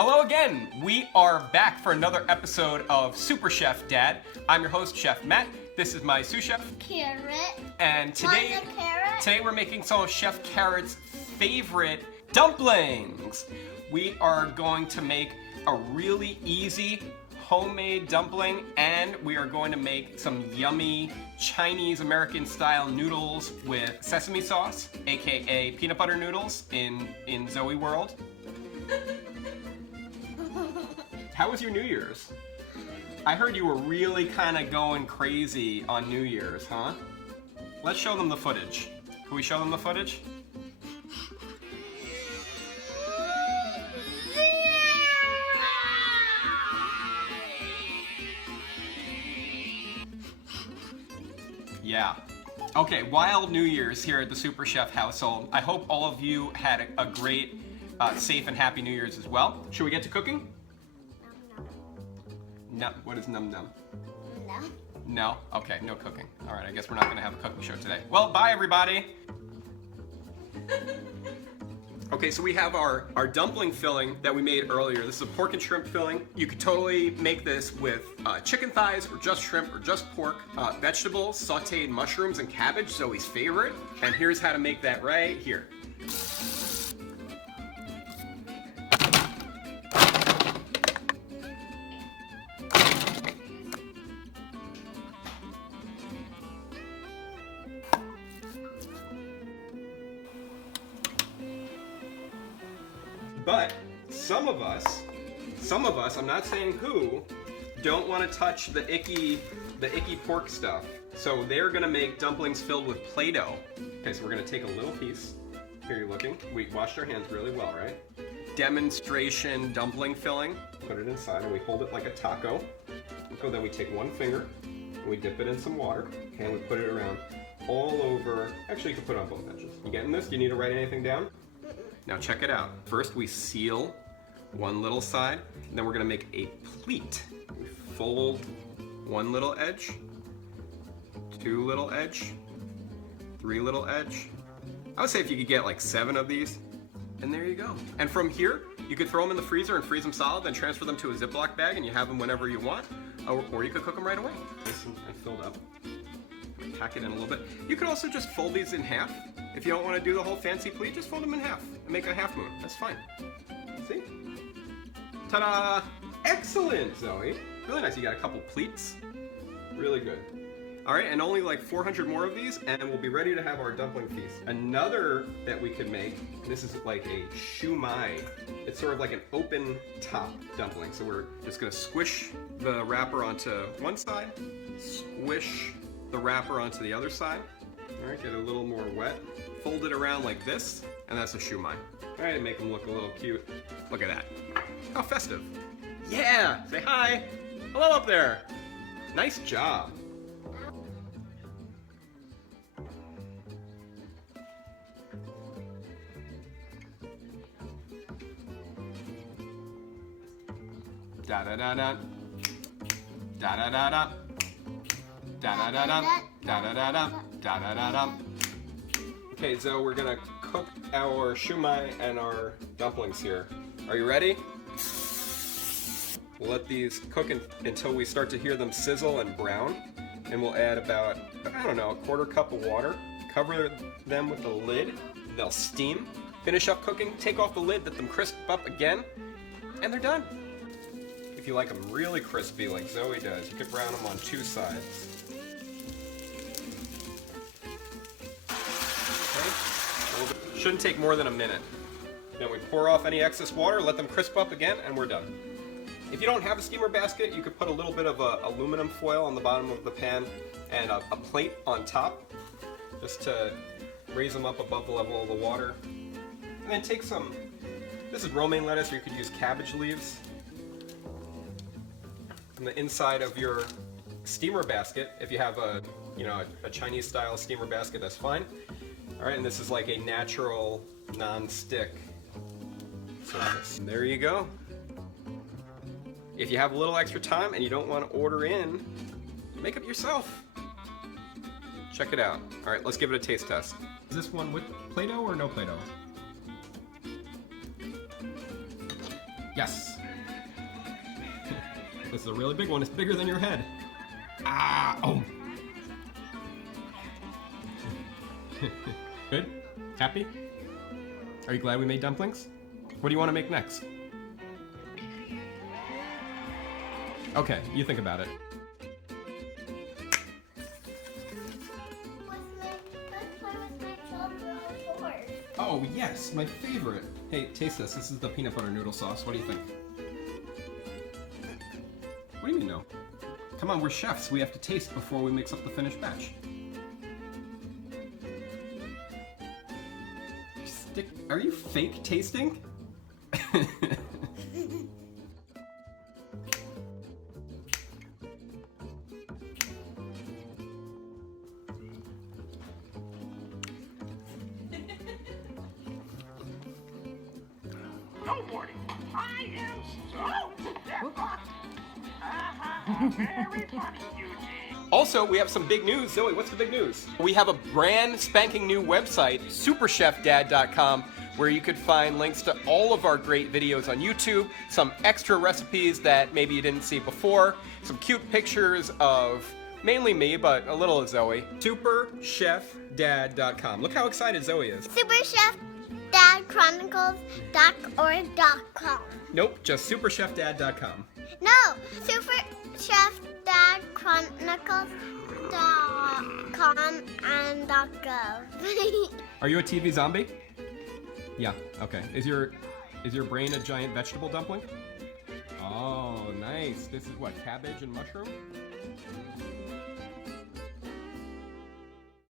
Hello again! We are back for another episode of Super Chef Dad. I'm your host, Chef Matt. This is my sous chef, Carrot. And today we're making some of Chef Carrot's favorite dumplings. We are going to make a really easy homemade dumpling, and we are going to make some yummy Chinese American style noodles with sesame sauce, aka peanut butter noodles in Zoe world. How was your New Year's? I heard you were really kind of going crazy on New Year's, huh? Let's show them the footage. Can we show them the footage? Yeah. Okay, wild New Year's here at the Super Chef household. I hope all of you had a great, safe and happy New Year's as well. Should we get to cooking? No. What is num num? No. No? Okay, no cooking. All right, I guess we're not gonna have a cooking show today. Well, bye everybody. Okay, so we have our dumpling filling that we made earlier. This is a pork and shrimp filling. You could totally make this with chicken thighs or just shrimp or just pork, vegetables, sauteed mushrooms and cabbage, Zoe's favorite. And here's how to make that right here. But some of us, I'm not saying who, don't want to touch the icky pork stuff. So they're gonna make dumplings filled with Play-Doh. Okay, so we're gonna take a little piece. Here you're looking. We washed our hands really well, right? Demonstration dumpling filling. Put it inside and we hold it like a taco. So then we take one finger and we dip it in some water. Okay, and we put it around all over. Actually, you can put it on both edges. You getting this? Do you need to write anything down? Now check it out. First we seal one little side, and then we're gonna make a pleat. We fold one little edge, two little edge, three little edge. I would say if you could get like 7 of these, and there you go. And from here, you could throw them in the freezer and freeze them solid, then transfer them to a Ziploc bag and you have them whenever you want, or you could cook them right away. Nice and filled up. Pack it in a little bit. You could also just fold these in half. If you don't want to do the whole fancy pleat, just fold them in half and make a half moon. That's fine. See? Ta-da! Excellent, Zoe. Really nice. You got a couple pleats. Really good. All right, and only like 400 more of these, and we'll be ready to have our dumpling feast. Another that we could make, this is like a shumai. It's sort of like an open top dumpling. So we're just gonna squish the wrapper onto one side, squish the wrapper onto the other side. All right, get it a little more wet. Fold it around like this, and that's a shumai. All right, make them look a little cute. Look at that. How festive. Yeah, say hi. Hello up there. Nice job. Da da da da. Da da da da. Da da da da. Da da da da. Da da da da. Okay, so we're gonna cook our shumai and our dumplings here. Are you ready? We'll let these cook until we start to hear them sizzle and brown. And we'll add about, I don't know, a quarter cup of water. Cover them with a lid. They'll steam. Finish up cooking, take off the lid, let them crisp up again, and they're done. If you like them really crispy like Zoe does, you can brown them on 2 sides. Shouldn't take more than a minute. Then we pour off any excess water, let them crisp up again, and we're done. If you don't have a steamer basket, you could put a little bit of aluminum foil on the bottom of the pan and a plate on top, just to raise them up above the level of the water. And then take some, this is romaine lettuce, or you could use cabbage leaves. On the inside of your steamer basket, if you have a Chinese style steamer basket, that's fine. All right, and this is like a natural non-stick surface. And there you go. If you have a little extra time and you don't want to order in, make it yourself. Check it out. All right, let's give it a taste test. Is this one with Play-Doh or no Play-Doh? Yes. This is a really big one. It's bigger than your head. Ah! Oh! Good? Happy? Are you glad we made dumplings? What do you want to make next? Okay, you think about it. Oh, yes, my favorite. Hey, taste this. This is the peanut butter noodle sauce. What do you think? What do you mean, no? Come on, we're chefs. We have to taste before we mix up the finished batch. Are you fake tasting? Don't worry, I am so very funny, Eugene. Also, we have some big news. Zoe, what's the big news? We have a brand spanking new website, superchefdad.com, where you could find links to all of our great videos on YouTube, some extra recipes that maybe you didn't see before, some cute pictures of mainly me, but a little of Zoe. Superchefdad.com. Look how excited Zoe is. SuperChefDadChronicles.org.com. Nope, just superchefdad.com. No, SuperChefDadChronicles.com and .gov. Are you a TV zombie? Yeah, okay. Is your brain a giant vegetable dumpling? Oh, nice. This is what, cabbage and mushroom?